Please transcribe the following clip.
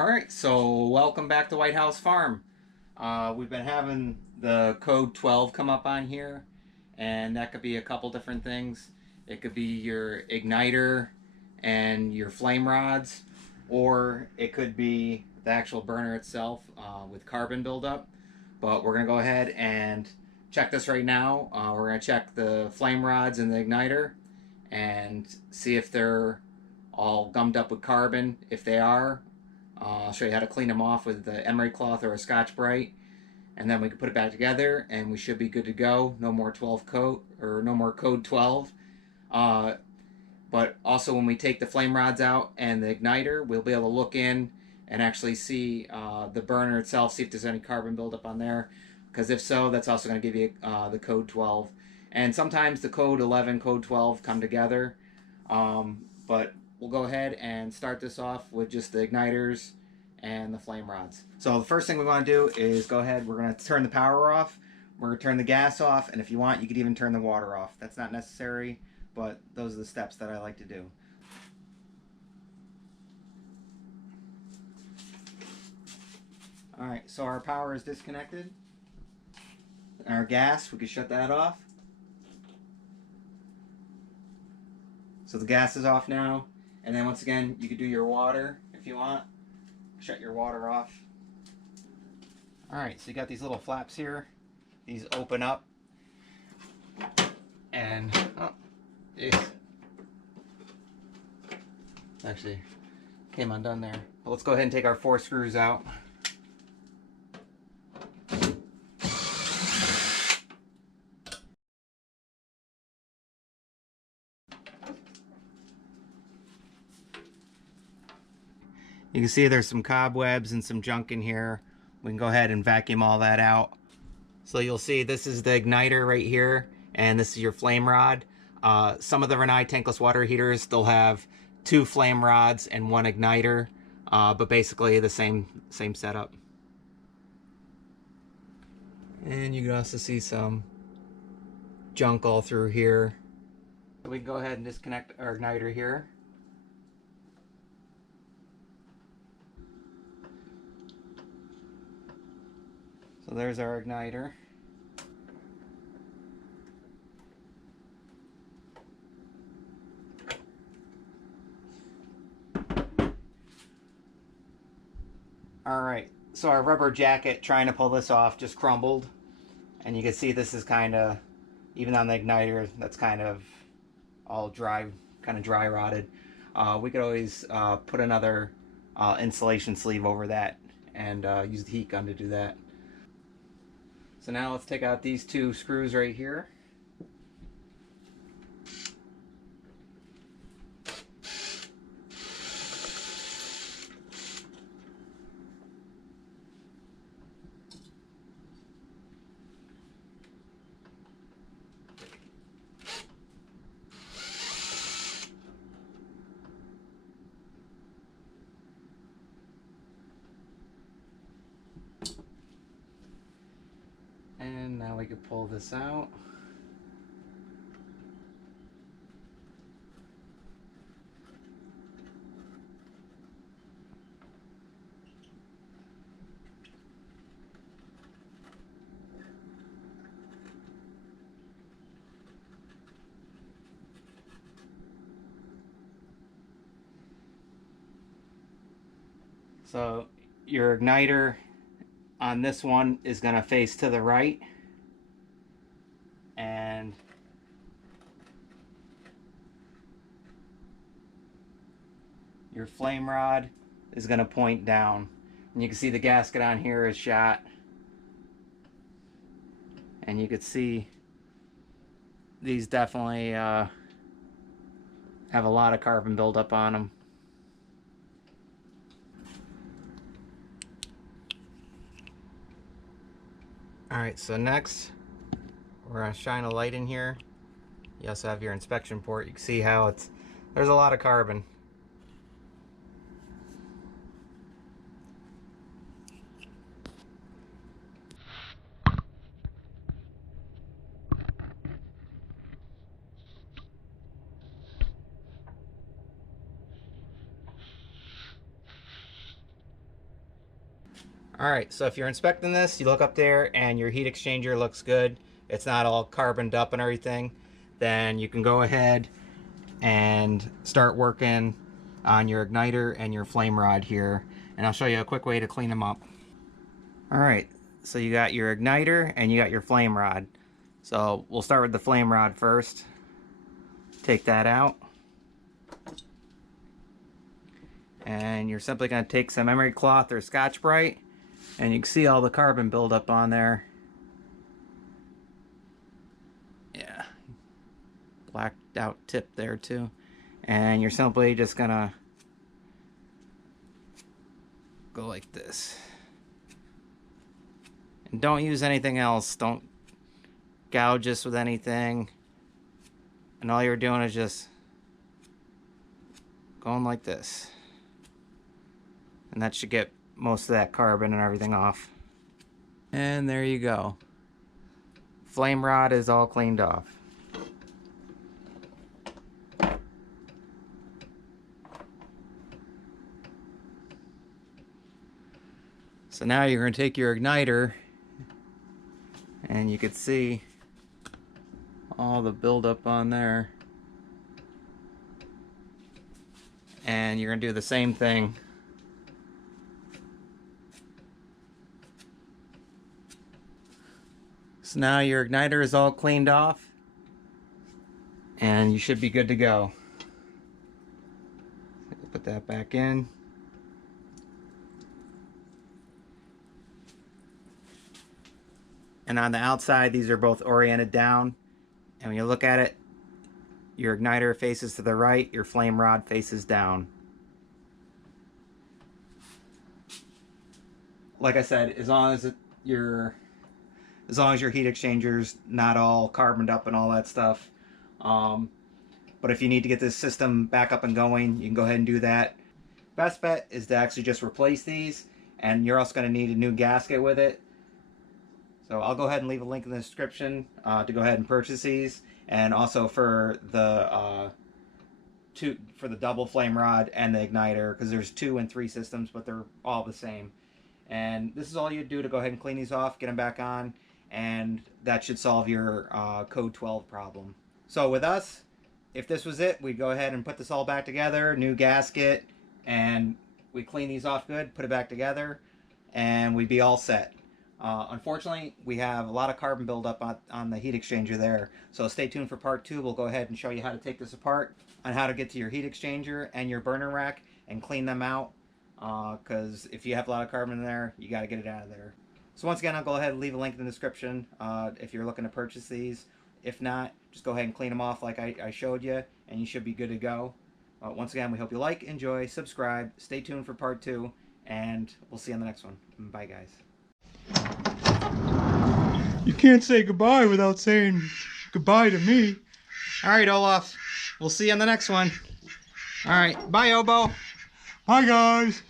Alright, so welcome back to White House Farm. We've been having the code 12 come up on here, and that could be a couple different things. It could be your igniter and your flame rods, or it could be the actual burner itself with carbon buildup. But we're going to go ahead and check this right now. We're going to check the flame rods and the igniter and see if they're all gummed up with carbon. If they are, I'll show you how to clean them off with the emery cloth or a Scotch-Brite, and then we can put it back together and we should be good to go. No more 12 coat or no more code 12. But also when we take the flame rods out and the igniter, we'll be able to look in and actually see the burner itself, see if there's any carbon buildup on there, because if so, that's also going to give you the code 12. And sometimes the code 11, code 12 come together, but we'll go ahead and start this off with just the igniters and the flame rods. So the first thing we want to do is go ahead, we're going to turn the power off, we're going to turn the gas off, and if you want, you could even turn the water off. That's not necessary, but those are the steps that I like to do. Alright, so our power is disconnected. Our gas, we can shut that off. So the gas is off now. And then once again, you could do your water if you want. Shut your water off. Alright, so you got these little flaps here. These open up. And, oh, geez. Actually, came undone there. But let's go ahead and take our 4 screws out. You can see there's some cobwebs and some junk in here. We can go ahead and vacuum all that out. So you'll see this is the igniter right here, and this is your flame rod. Some of the Rinnai Tankless Water Heaters, they'll have 2 flame rods and 1 igniter, but basically the same setup. And you can also see some junk all through here. We can go ahead and disconnect our igniter here. So there's our igniter. Alright, so our rubber jacket trying to pull this off just crumbled. And you can see this is kind of, even on the igniter, that's kind of all dry, kind of dry rotted. We could always put another insulation sleeve over that and use the heat gun to do that. So now let's take out these 2 screws right here. And now we can pull this out. So your igniter on this one is going to face to the right, and your flame rod is going to point down. And you can see the gasket on here is shot, and you can see these definitely have a lot of carbon buildup on them. Alright, so next we're going to shine a light in here. You also have your inspection port. You can see how there's a lot of carbon. Alright, so if you're inspecting this, you look up there and your heat exchanger looks good, it's not all carboned up and everything, then you can go ahead and start working on your igniter and your flame rod here, and I'll show you a quick way to clean them up. Alright, so you got your igniter and you got your flame rod. So we'll start with the flame rod first. Take that out. And you're simply going to take some emery cloth or Scotch-Brite, and you can see all the carbon buildup on there. Yeah, blacked out tip there too. And you're simply just going to go like this. And don't use anything else. Don't gouge this with anything. And all you're doing is just going like this. And that should get most of that carbon and everything off. And there you go. Flame rod is all cleaned off. So now you're going to take your igniter, and you can see all the buildup on there. And you're going to do the same thing. So now your igniter is all cleaned off, and you should be good to go. Put that back in. And on the outside, these are both oriented down. And when you look at it, your igniter faces to the right, your flame rod faces down. Like I said, as long as your heat exchanger's not all carboned up and all that stuff. But if you need to get this system back up and going, you can go ahead and do that. Best bet is to actually just replace these, and you're also going to need a new gasket with it. So I'll go ahead and leave a link in the description to go ahead and purchase these, and also for the double flame rod and the igniter, because there's 2 and 3 systems, but they're all the same. And this is all you do to go ahead and clean these off, get them back on, and that should solve your code 12 problem. So with us, if this was it, we'd go ahead and put this all back together, new gasket, and we clean these off good, put it back together, and we'd be all set. Unfortunately, we have a lot of carbon buildup on the heat exchanger there, so stay tuned for part 2. We'll go ahead and show you how to take this apart, on how to get to your heat exchanger and your burner rack and clean them out, because if you have a lot of carbon in there, you got to get it out of there. So once again, I'll go ahead and leave a link in the description if you're looking to purchase these. If not, just go ahead and clean them off like I showed you, and you should be good to go. Once again, we hope you like, enjoy, subscribe, stay tuned for part 2, and we'll see you on the next one. Bye, guys. You can't say goodbye without saying goodbye to me. All right, Olaf. We'll see you on the next one. All right. Bye, Obo. Bye, guys.